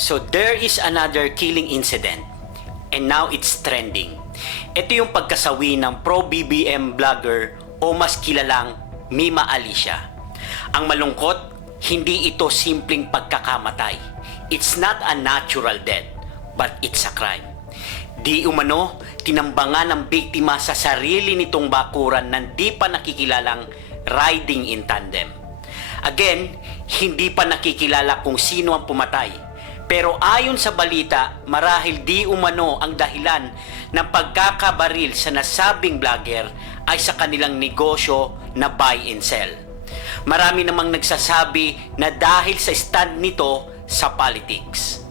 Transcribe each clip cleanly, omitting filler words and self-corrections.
So there is another killing incident and now it's trending. Ito yung pagkasawi ng pro-BBM vlogger o mas kilalang Mima Alicia. Ang malungkot, hindi ito simpleng pagkakamatay. It's not a natural death, but it's a crime. Di umano, tinambangan ng biktima sa sarili nitong bakuran ng di pa nakikilalang riding in tandem. Again, hindi pa nakikilala kung sino ang pumatay. Pero ayon sa balita, marahil di umano ang dahilan ng pagkakabaril sa nasabing vlogger ay sa kanilang negosyo na buy and sell. Marami namang nagsasabi na dahil sa stand nito sa politics.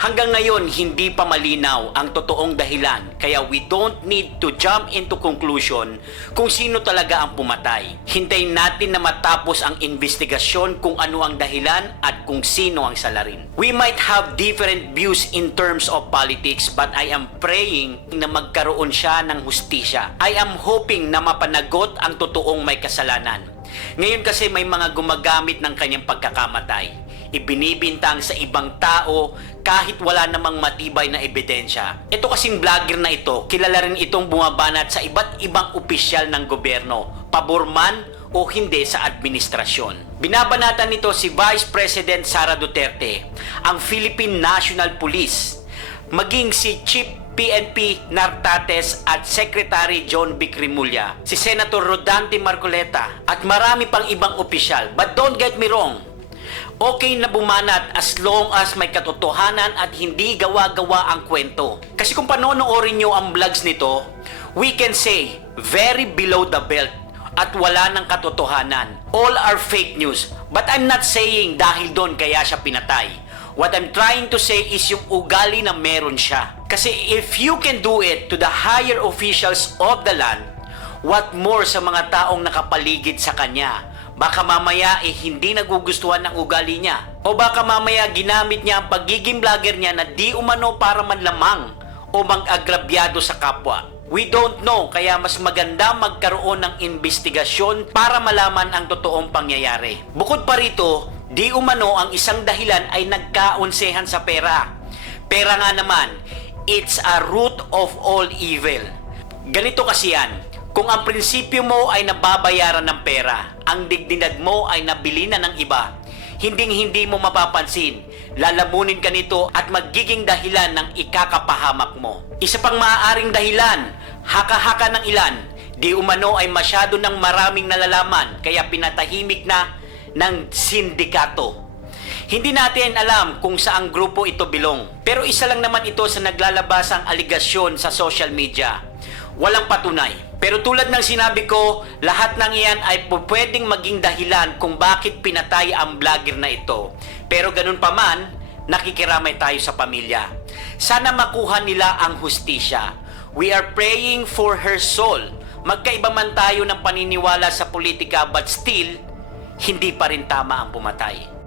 Hanggang ngayon, hindi pa malinaw ang totoong dahilan, kaya we don't need to jump into conclusion kung sino talaga ang pumatay. Hintayin natin na matapos ang investigasyon kung ano ang dahilan at kung sino ang salarin. We might have different views in terms of politics, but I am praying na magkaroon siya ng hustisya. I am hoping na mapanagot ang totoong may kasalanan. Ngayon kasi may mga gumagamit ng kanyang pagkakamatay. Ibinibintang sa ibang tao kahit wala namang matibay na ebidensya. Ito kasing vlogger na ito, kilala rin itong bumabanat sa iba't ibang opisyal ng gobyerno, pabor man o hindi sa administrasyon. Binabanatan nito si Vice President Sara Duterte, ang Philippine National Police, maging si Chief PNP Nartates at Secretary John Vic Rimulya, si Senator Rodante Marcoleta at marami pang ibang opisyal. But don't get me wrong, okay na bumanat as long as may katotohanan at hindi gawa-gawa ang kwento. Kasi kung panonoorin nyo ang vlogs nito, we can say very below the belt at wala ng katotohanan. All are fake news. But I'm not saying dahil doon kaya siya pinatay. What I'm trying to say is yung ugali na meron siya. Kasi if you can do it to the higher officials of the land, what more sa mga taong nakapaligid sa kanya? Baka mamaya hindi nagugustuhan ng ugali niya. O baka mamaya ginamit niya ang pagiging vlogger niya na di umano para manlamang o mag-agrabyado sa kapwa. We don't know, kaya mas maganda magkaroon ng investigasyon para malaman ang totoong pangyayari. Bukod pa rito, di umano ang isang dahilan ay nagkaunsehan sa pera. Pera nga naman, it's a root of all evil. Ganito kasi yan. Kung ang prinsipyo mo ay nababayaran ng pera, ang dignidad mo ay nabili na ng iba, hinding-hindi mo mapapansin, lalamunin ka nito at magiging dahilan ng ikakapahamak mo. Isa pang maaaring dahilan, haka-haka ng ilan, di umano ay masyado ng maraming nalalaman kaya pinatahimik na ng sindikato. Hindi natin alam kung saang grupo ito bilong, pero isa lang naman ito sa naglalabasang aligasyon sa social media. Walang patunay. Pero tulad ng sinabi ko, lahat ng iyan ay pwedeng maging dahilan kung bakit pinatay ang vlogger na ito. Pero ganun pa man, nakikiramay tayo sa pamilya. Sana makuha nila ang hustisya. We are praying for her soul. Magkaiba man tayo ng paniniwala sa politika, but still, hindi pa rin tama ang pumatay.